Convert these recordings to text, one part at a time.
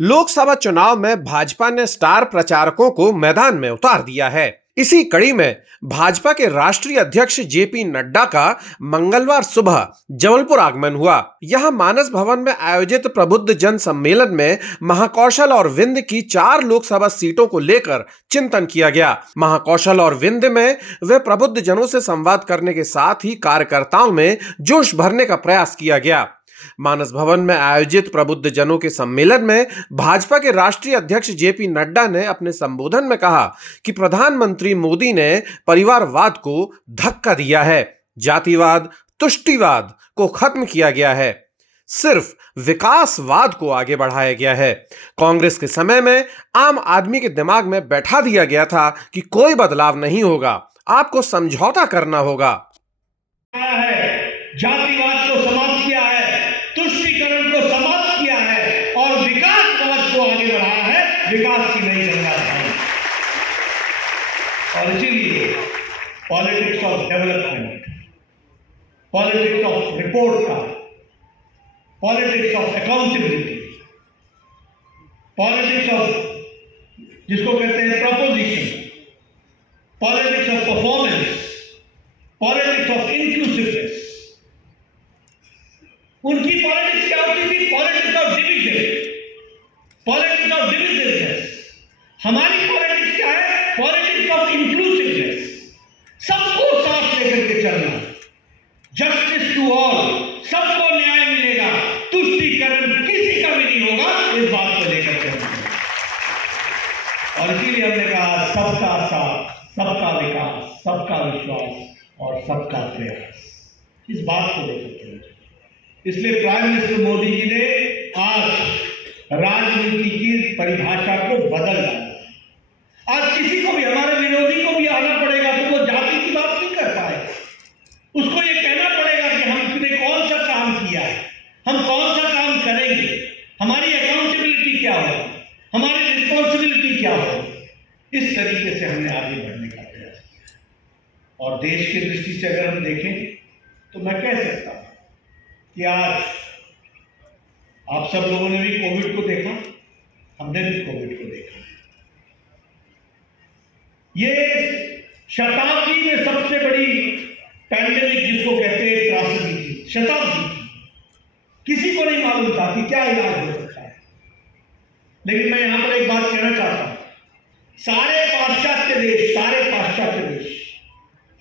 लोकसभा चुनाव में भाजपा ने स्टार प्रचारकों को मैदान में उतार दिया है। इसी कड़ी में भाजपा के राष्ट्रीय अध्यक्ष जेपी नड्डा का मंगलवार सुबह जबलपुर आगमन हुआ। यहां मानस भवन में आयोजित प्रबुद्ध जन सम्मेलन में महाकौशल और विंध्य की 4 लोकसभा सीटों को लेकर चिंतन किया गया। महाकौशल और विंध्य में वे प्रबुद्ध जनों से संवाद करने के साथ ही कार्यकर्ताओं में जोश भरने का प्रयास किया गया। मानस भवन में आयोजित प्रबुद्ध जनों के सम्मेलन में भाजपा के राष्ट्रीय अध्यक्ष जेपी नड्डा ने अपने संबोधन में कहा कि प्रधानमंत्री मोदी ने परिवारवाद को धक्का दिया है, जातिवाद, तुष्टिवाद को खत्म किया गया है, सिर्फ विकासवाद को आगे बढ़ाया गया है। कांग्रेस के समय में आम आदमी के दिमाग में बैठा दिया गया था कि कोई बदलाव नहीं होगा, आपको समझौता करना होगा। जातिवाद को समाप्त किया है, तुष्टीकरण को समाप्त किया है और विकासवाद को आगे बढ़ाया है, विकास की नई गंगा है। और इसीलिए politics of development, politics of report card, politics of accountability, politics of जिसको कहते हैं proposition, politics of performance, politics of inclusiveness. उनकी पॉलिटिक्स क्या होती थी? Politics of division, politics of divisiveness. हमारी पॉलिटिक्स क्या है? पॉलिटिक्स ऑफ इंक्लूसिवनेस, सबको साथ लेकर के चलना, जस्टिस टू ऑल, सबको न्याय मिलेगा, तुष्टीकरण किसी का भी नहीं होगा, इस बात को लेकर चलना। और इसीलिए हमने कहा सबका साथ, सबका विकास, सबका विश्वास और सबका प्रयास, इस बात को लेकर चलना। इसलिए प्राइम मिनिस्टर मोदी जी ने आज राजनीति की परिभाषा को बदल डाला। आज किसी को भी, हमारे विरोधी को भी आना पड़ेगा तो वो जाति की बात नहीं कर पाए, उसको ये कहना पड़ेगा कि हमने कौन सा काम किया है, हम कौन सा काम करेंगे, हमारी अकाउंटेबिलिटी क्या हो, हमारी रिस्पॉन्सिबिलिटी क्या हो। इस तरीके से हमने आगे बढ़ने का प्रयास किया। और देश की दृष्टि से अगर हम देखें तो मैं कह सकता हूं कि आज आप सब लोगों ने भी कोविड को देखा, हमने भी कोविड को देखा। ये शताब्दी में सबसे बड़ी पैंडेमिक जिसको कहते हैं त्रासदी थी, शताब्दी थी। किसी को नहीं मालूम था कि क्या इलाज हो सकता है। लेकिन मैं यहां पर एक बात कहना चाहता हूं, सारे पाश्चात्य देश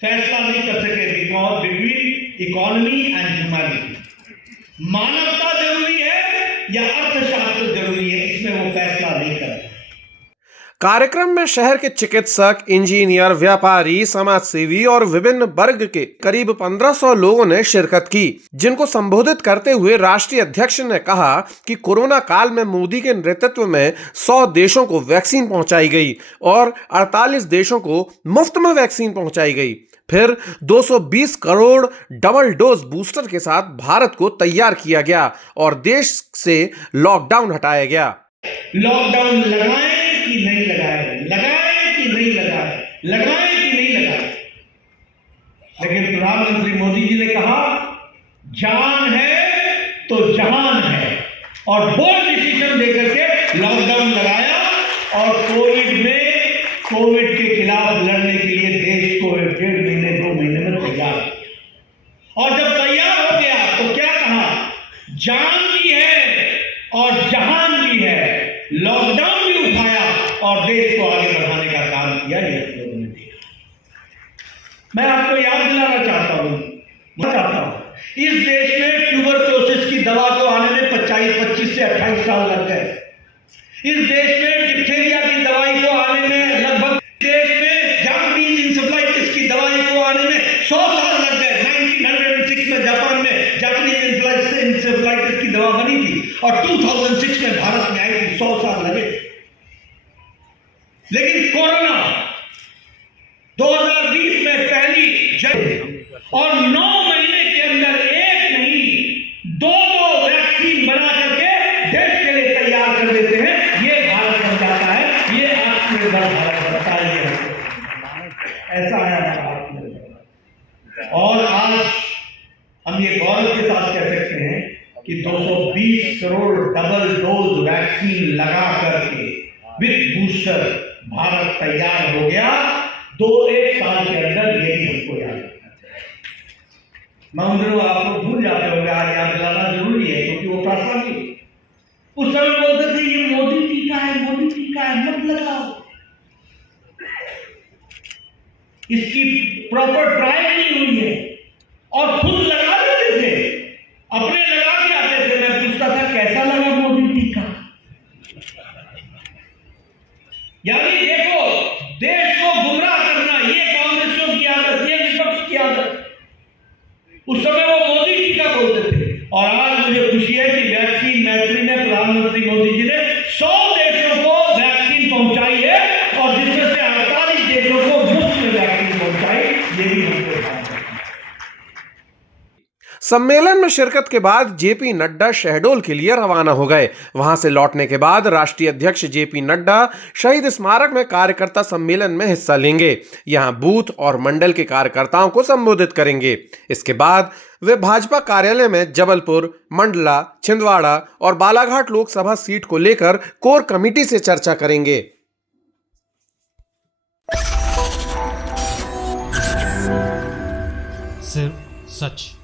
फैसला नहीं कर सके बिटवीन इकोनॉमी एंड ह्यूमैनिटी। मानवता जरूरी है या अर्थशास्त्र जरूरी है, इसमें वो फैसला नहीं कर रहे। कार्यक्रम में शहर के चिकित्सक, इंजीनियर, व्यापारी, समाजसेवी और विभिन्न वर्ग के करीब 1500 लोगों ने शिरकत की, जिनको संबोधित करते हुए राष्ट्रीय अध्यक्ष ने कहा कि कोरोना काल में मोदी के नेतृत्व में 100 देशों को वैक्सीन पहुंचाई गई और 48 देशों को मुफ्त में वैक्सीन पहुंचाई गई। फिर 220 करोड़ डबल डोज बूस्टर के साथ भारत को तैयार किया गया और देश से लॉकडाउन हटाया गया। लॉकडाउन लगाएं कि नहीं लगाएं, लगाएं कि नहीं लगाएं, लगाएं कि नहीं लगाएं। लेकिन प्रधानमंत्री मोदी जी ने कहा जान है तो जहान है, और बोल्ड डिसीजन लेकर के लॉकडाउन लगाया और कोविड के खिलाफ लड़ने के लिए देश को 1.5 महीने 2 महीने में तैयार किया। और जब तैयार हो गया तो क्या कहा? जान भी है और जहान भी है, लॉकडाउन भी उठाया और देश को आगे बढ़ाने का काम किया। ये लोगों ने देखा। मैं आपको याद दिलाना चाहता हूं, इस देश में ट्यूबरक्लोसिस की दवा को आने में 25 से 28 साल लग गए। इस देश में डिप्थीरिया की दवाई को आने में लगभग, देश में जापानीज इंसेफ्लाइटिस की दवाई को आने में 100 साल लग गए। 1906 में जापान में जापानीज इंसेफ्लाइटिस की दवा बनी थी और 2006 में भारत में आई थी, 100 साल लगे। लेकिन कोरोना 2020 में पहली जंग और 9 महीने के अंदर एक नहीं 2 वैक्सीन बना करके देश के लिए तैयार कर देते हैं। ये भारत बन जाता है, ये आत्मनिर्भर भारत बनता है। ऐसा है भारत में। और आज हम ये गौरव के साथ कह सकते हैं कि 220 करोड़ डबल डोज वैक्सीन लगा करके विद बूस्टर भारत तैयार हो गया 1 साल के अंदर। ये भी हमको याद रखना चाहिए। मैं उन आप लोग भूल जाते होंगे, आज याद दिलाना जरूरी है क्योंकि वो प्रासंगिक। उस समय बोलते थे ये मोदी टीका है, मोदी टीका है, मत लगाओ, इसकी प्रॉपर ट्रायल नहीं हुई है, और खुद लगा देते थे, अपने लगा के आते थे। मैं पूछता था कैसा लगा मोदी टीका। यानी देखो, देश को गुमराह करना ये कांग्रेसियों की आदत, ये विपक्ष की आदत। उस समय वो मोदी टीका बोलते थे, और आज मुझे खुशी है कि वैक्सीन मैत्री में प्रधानमंत्री मोदी जी ने 100 देशों को वैक्सीन पहुंचाई है, और जिसमें से 48 देशों को मुफ्त में वैक्सीन पहुंचाई। ये भी हमको ध्यान रखना है। सम्मेलन में शिरकत के बाद जेपी नड्डा शहडोल के लिए रवाना हो गए। वहां से लौटने के बाद राष्ट्रीय अध्यक्ष जेपी नड्डा शहीद स्मारक में कार्यकर्ता सम्मेलन में हिस्सा लेंगे। यहां बूथ और मंडल के कार्यकर्ताओं को संबोधित करेंगे। इसके बाद वे भाजपा कार्यालय में जबलपुर, मंडला, छिंदवाड़ा और बालाघाट लोकसभा सीट को लेकर कोर कमेटी से चर्चा करेंगे। सिर्फ सच।